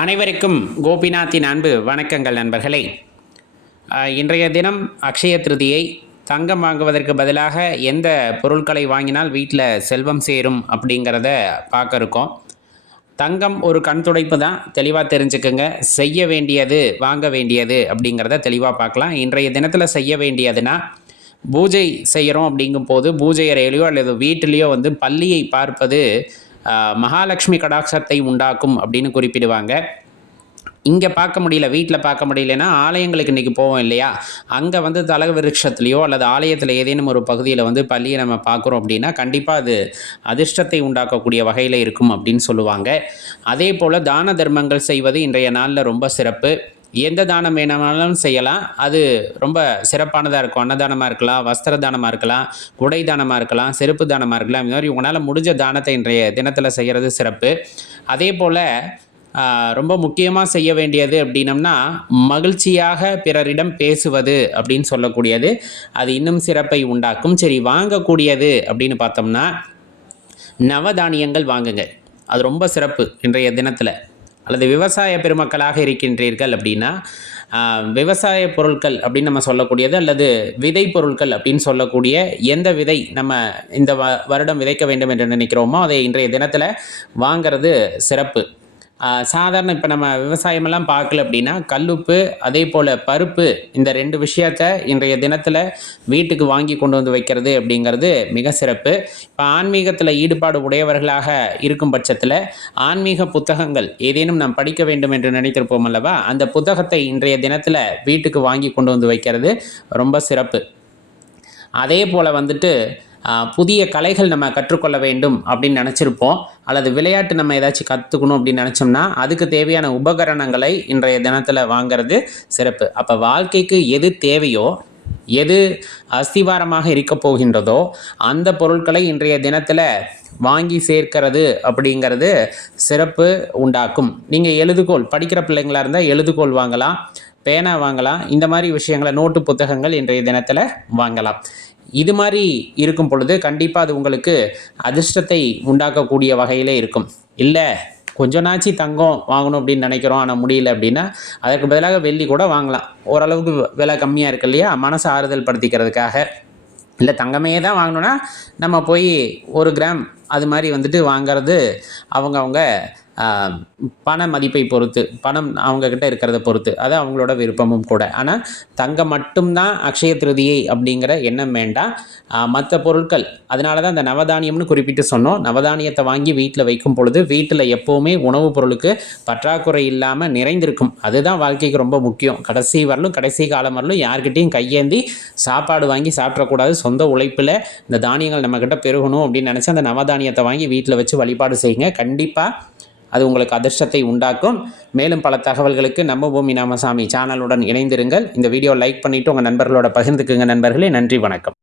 அனைவருக்கும் கோபிநாத்தின் அன்பு வணக்கங்கள் நண்பர்களே. இன்றைய தினம் அக்ஷய திருதியை தங்கம் வாங்குவதற்கு பதிலாக எந்த பொருட்களை வாங்கினால் வீட்டில் செல்வம் சேரும் அப்படிங்கிறத பார்க்க இருக்கோம். தங்கம் ஒரு கண் துடைப்பு தான் தெளிவாக தெரிஞ்சுக்கோங்க. செய்ய வேண்டியது வாங்க வேண்டியது அப்படிங்கிறத தெளிவாக பார்க்கலாம். இன்றைய தினத்தில் செய்ய வேண்டியதுனா பூஜை செய்கிறோம் அப்படிங்கும் போது பூஜை அறையிலையோ அல்லது வீட்டிலையோ வந்து பள்ளியை பார்ப்பது மகாலட்சுமி கடாட்சத்தை உண்டாக்கும் அப்படின்னு குறிப்பிடுவாங்க. இங்கே பார்க்க முடியல வீட்டில் பார்க்க முடியலன்னா ஆலயங்களுக்கு இன்றைக்கி போவோம் இல்லையா? அங்கே வந்து தலக விருட்சத்துலேயோ அல்லது ஆலயத்தில் ஏதேனும் ஒரு பகுதியில் வந்து பள்ளியை நம்ம பார்க்குறோம் அப்படின்னா கண்டிப்பாக அது அதிர்ஷ்டத்தை உண்டாக்கக்கூடிய வகையில் இருக்கும் அப்படின்னு சொல்லுவாங்க. அதே போல் தான தர்மங்கள் செய்வது இன்றைய நாளில் ரொம்ப சிறப்பு. எந்த தானம் வேணாலும் செய்யலாம். அது ரொம்ப சிறப்பானதாக இருக்கும். அன்னதானமாக இருக்கலாம் வஸ்திர தானமாக இருக்கலாம் உடை தானமாக இருக்கலாம் செருப்பு தானமாக இருக்கலாம். இந்த மாதிரி உங்களால் முடிஞ்ச தானத்தை இன்றைய தினத்தில் செய்கிறது சிறப்பு. அதே போல் ரொம்ப முக்கியமாக செய்ய வேண்டியது அப்படின்னம்னா மகிழ்ச்சியாக பிறரிடம் பேசுவது அப்படின்னு சொல்லக்கூடியது. அது இன்னும் சிறப்பை உண்டாக்கும். சரி வாங்கக்கூடியது அப்படின்னு பார்த்தோம்னா நவதானியங்கள் வாங்குங்க அது ரொம்ப சிறப்பு இன்றைய தினத்தில். அல்லது விவசாய பெருமக்களாக இருக்கின்றீர்கள் அப்படின்னா விவசாய பொருட்கள் அப்படின்னு நம்ம சொல்லக்கூடியது அல்லது விதை பொருட்கள் அப்படின்னு சொல்லக்கூடிய எந்த விதை நம்ம இந்த வ வருடம் விதைக்க வேண்டும் என்று நினைக்கிறோமோ அதை இன்றைய தினத்தில் வாங்கிறது சிறப்பு. சாதாரண இப்போ நம்ம விவசாயமெல்லாம் பார்க்கல அப்படின்னா கல்லுப்பு அதே போல் பருப்பு இந்த ரெண்டு விஷயத்த இன்றைய தினத்தில் வீட்டுக்கு வாங்கி கொண்டு வந்து வைக்கிறது அப்படிங்கிறது மிக சிறப்பு. இப்போ ஆன்மீகத்தில் ஈடுபாடு உடையவர்களாக இருக்கும் பட்சத்தில் ஆன்மீக புத்தகங்கள் ஏதேனும் நாம் படிக்க வேண்டும் என்று நினைத்திருப்போம் அல்லவா? அந்த புத்தகத்தை இன்றைய தினத்தில் வீட்டுக்கு வாங்கி கொண்டு வந்து வைக்கிறது ரொம்ப சிறப்பு. அதே போல் வந்துட்டு புதிய கலைகள் நம்ம கற்றுக்கொள்ள வேண்டும் அப்படின்னு நினச்சிருப்போம். அல்லது விளையாட்டு நம்ம ஏதாச்சும் கற்றுக்கணும் அப்படின்னு நினச்சோம்னா அதுக்கு தேவையான உபகரணங்களை இன்றைய தினத்தில் வாங்கிறது சிறப்பு. அப்போ வாழ்க்கைக்கு எது தேவையோ எது அஸ்திவாரமாக இருக்க போகின்றதோ அந்த பொருட்களை இன்றைய தினத்தில் வாங்கி சேர்க்கிறது அப்படிங்கிறது சிறப்பு உண்டாக்கும். நீங்கள் எழுதுகோல் படிக்கிற பிள்ளைங்களாக இருந்தால் எழுதுகோல் வாங்கலாம். பேனா வாங்கலாம். இந்த மாதிரி விஷயங்களை நோட்டு புத்தகங்கள் இன்றைய தினத்தில் வாங்கலாம். இது மாதிரி இருக்கும் பொழுது கண்டிப்பாக அது உங்களுக்கு அதிர்ஷ்டத்தை உண்டாக்கக்கூடிய வகையிலே இருக்கும். இல்லை கொஞ்ச நாச்சி தங்கம் வாங்கணும் அப்படின்னு நினைக்கிறோம் ஆனால் முடியல அப்படின்னா அதற்கு பதிலாக வெள்ளி கூட வாங்கலாம். ஓரளவுக்கு விலை கம்மியாக இருக்கு இல்லையா? மனசை ஆறுதல் படுத்திக்கிறதுக்காக. இல்லை தங்கமே தான் வாங்கணும்னா நம்ம போய் ஒரு கிராம் அது மாதிரி வந்துட்டு வாங்கிறது அவங்கவுங்க பண மதிப்பை பொறுத்து பணம் அவங்கக்கிட்ட இருக்கிறத பொறுத்து அது அவங்களோட விருப்பமும் கூட. ஆனால் தங்கம் மட்டும்தான் அக்ஷய திருதியை அப்படிங்கிற எண்ணம் வேண்டாம். மற்ற பொருட்கள் அதனால தான் அந்த நவதானியம்னு குறிப்பிட்டு சொன்னோம். நவதானியத்தை வாங்கி வீட்டில் வைக்கும் பொழுது வீட்டில் எப்போவுமே உணவுப் பொருளுக்கு பற்றாக்குறை இல்லாமல் நிறைந்திருக்கும். அதுதான் வாழ்க்கைக்கு ரொம்ப முக்கியம். கடைசி வரலும் கடைசி காலம் வரலும் யார்கிட்டையும் கையேந்தி சாப்பாடு வாங்கி சாப்பிடக்கூடாது. சொந்த உழைப்பில் இந்த தானியங்கள் நம்மக்கிட்ட பெருகணும் அப்படின்னு நினச்சி அந்த நவதானியத்தை வாங்கி வீட்டில் வச்சு வழிபாடு செய்யுங்க. கண்டிப்பாக அது உங்களுக்கு அதிர்ஷ்டத்தை உண்டாக்கும். மேலும் பல தகவல்களுக்கு நம்ம பூமி நாமசாமி சேனலுடன் இணைந்திருங்கள். இந்த வீடியோ லைக் பண்ணிவிட்டு உங்கள் நண்பர்களோட பகிர்ந்துக்குங்க நண்பர்களே. நன்றி வணக்கம்.